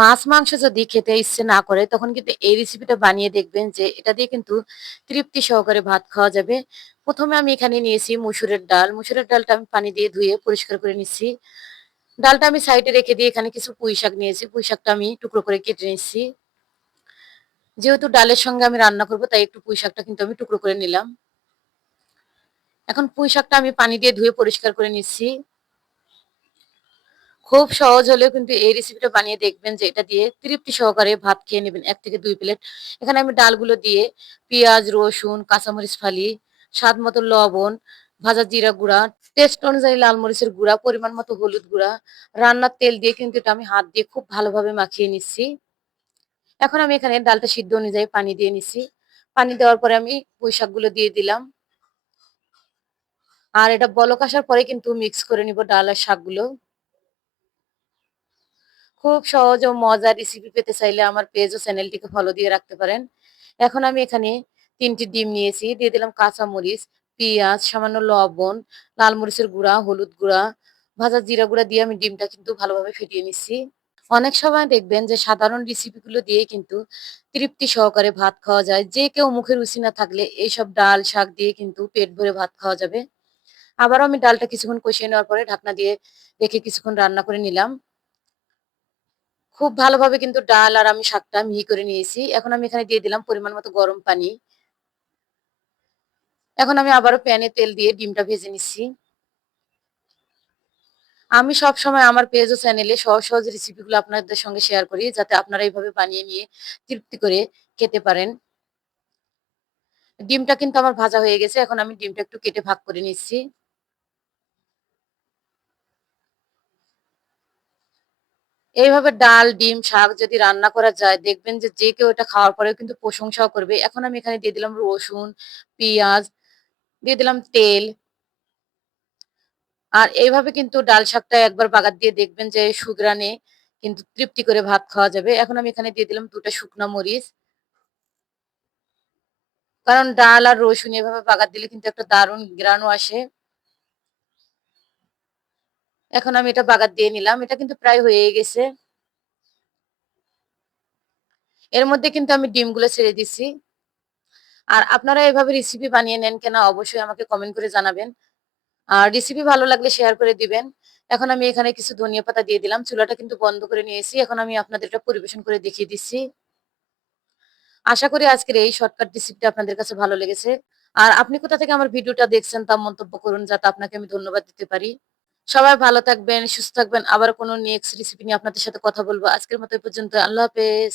মাছ মাংস যদি খেতে ইচ্ছে না করে তখন কিন্তু এই রেসিপিটা বানিয়ে দেখবেন যে এটা দিয়ে কিন্তু তৃপ্তি সহকারে ভাত খাওয়া যাবে। প্রথমে আমি এখানে নিয়েছি মসুরের ডাল। মসুরের ডালটা আমি পানি দিয়ে ধুয়ে পরিষ্কার করে নিচ্ছি। ডালটা আমি সাইডে রেখে দিয়ে এখানে কিছু পুঁই শাক নিয়েছি। পুঁই শাকটা আমি টুকরো করে কেটে নিচ্ছি। যেহেতু ডালের সঙ্গে আমি রান্না করব তাই একটু পুঁই শাকটা কিন্তু আমি টুকরো করে নিলাম। এখন পুঁই শাকটা আমি পানি দিয়ে ধুয়ে পরিষ্কার করে নিচ্ছি। খুব সহজ হলেও কিন্তু এই রেসিপিটা বানিয়ে দেখবেন যে এটা দিয়ে তৃপ্তি সহকারে ভাত খেয়ে নেবেন ১ থেকে ২ প্লেট। এখানে আমি ডালগুলো দিয়ে পেঁয়াজ, রসুন, কাঁচামরিচ ফালি, স্বাদ মতো লবণ, ভাজা জিরা গুঁড়া, টেস্ট অনুযায়ী লাল মরিচের গুঁড়া, পরিমাণ মতো হলুদ গুঁড়া, রান্নার তেল দিয়ে কিন্তু এটা আমি হাত দিয়ে খুব ভালোভাবে মাখিয়ে নিচ্ছি। এখন আমি এখানে ডালটা সিদ্ধ অনুযায়ী পানি দিয়ে নিচ্ছি। পানি দেওয়ার পরে আমি পুঁই শাকগুলো দিয়ে দিলাম। আর এটা বলক আসার পরে কিন্তু মিক্স করে নিব ডাল আর শাকগুলো। খুব সহজ ও মজার রেসিপি পেতে চাইলে আমার পেজ ও চ্যানেলটিকে ফলো দিয়ে রাখতে পারেন। এখন আমি এখানে ৩ টি ডিম নিয়েছি। দিয়ে দিলাম কাঁচামরিচ, পেঁয়াজ, সামান্য লবণ, লাল মরিচের গুঁড়া, হলুদ গুঁড়া, ভাজা জিরা গুঁড়া দিয়ে আমি ডিমটা কিন্তু ভালোভাবে ফেটিয়ে নিচ্ছি। অনেক সময় দেখবেন যে সাধারণ রেসিপিগুলো দিয়ে কিন্তু তৃপ্তি সহকারে ভাত খাওয়া যায়। যে কেউ মুখে রুচি না থাকলে এইসব ডাল, শাক দিয়ে কিন্তু পেট ভরে ভাত খাওয়া যাবে। আবারও আমি ডালটা কিছুক্ষণ কষিয়ে নেওয়ার পরে ঢাকনা দিয়ে রেখে কিছুক্ষণ রান্না করে নিলাম। খুব ভালোভাবে কিন্তু ডাল আর আমি শাকটা মিহি করে নিয়েছি। এখন আমি এখানে দিয়ে দিলাম পরিমাণ মতো গরম পানি। এখন আমি আবারও প্যানে তেল দিয়ে ডিমটা ভেজে নিচ্ছি। আমি সবসময় আমার পেজ ও চ্যানেলে সহজ, সহজ রেসিপিগুলো আপনাদের সঙ্গে শেয়ার করি যাতে আপনারা এইভাবে বানিয়ে নিয়ে তৃপ্তি করে খেতে পারেন। ডিমটা কিন্তু আমার ভাজা হয়ে গেছে। এখন আমি ডিমটা একটু কেটে ভাগ করে নিচ্ছি। এইভাবে ডাল, ডিম, শাক যদি রান্না করা যায় দেখবেন যে, যে কেউ এটা খাওয়ার পরেও কিন্তু প্রশংসাও করবে। এখন আমি এখানে দিয়ে দিলাম রসুন, পেঁয়াজ, দিয়ে দিলাম তেল। আর এইভাবে কিন্তু ডাল শাকটা একবার বাগার দিয়ে দেখবেন যে সুঘ্রাণে কিন্তু তৃপ্তি করে ভাত খাওয়া যাবে। এখন আমি এখানে দিয়ে দিলাম ২ টা শুকনা মরিচ। কারণ ডাল আর রসুন এভাবে বাগার দিলে কিন্তু একটা দারুণ ঘ্রাণও আসে। এখন আমি এটা বাগার দিয়ে নিলাম। এটা কিন্তু প্রায় হয়েই গেছে। এর মধ্যে কিন্তু আমি ডিমগুলো ছেড়ে দিচ্ছি। আর আপনারা এভাবে রেসিপি বানিয়ে নেন কিনা অবশ্যই আমাকে কমেন্ট করে জানাবেন। আর রেসিপি ভালো লাগলে শেয়ার করে দিবেন। এখন আমি এখানে কিছু ধনিয়া পাতা দিয়ে দিলাম। চুলাটা কিন্তু বন্ধ করে নিয়েছি। এখন আমি আপনাদের এটা পরিবেশন করে দেখিয়ে দিচ্ছি। আশা করি আজকের এই শর্টকাট রেসিপিটা আপনাদের কাছে ভালো লেগেছে। আর আপনি কোথা থেকে আমার ভিডিওটা দেখছেন তা মন্তব্য করুন যাতে আপনাকে আমি ধন্যবাদ দিতে পারি। সবাই ভালো থাকবেন, সুস্থ থাকবেন। আবার কোনো নেক্সট রেসিপি নিয়ে আপনাদের সাথে কথা বলব। আজকের মতো এই পর্যন্ত। আল্লাহ হাফেজ।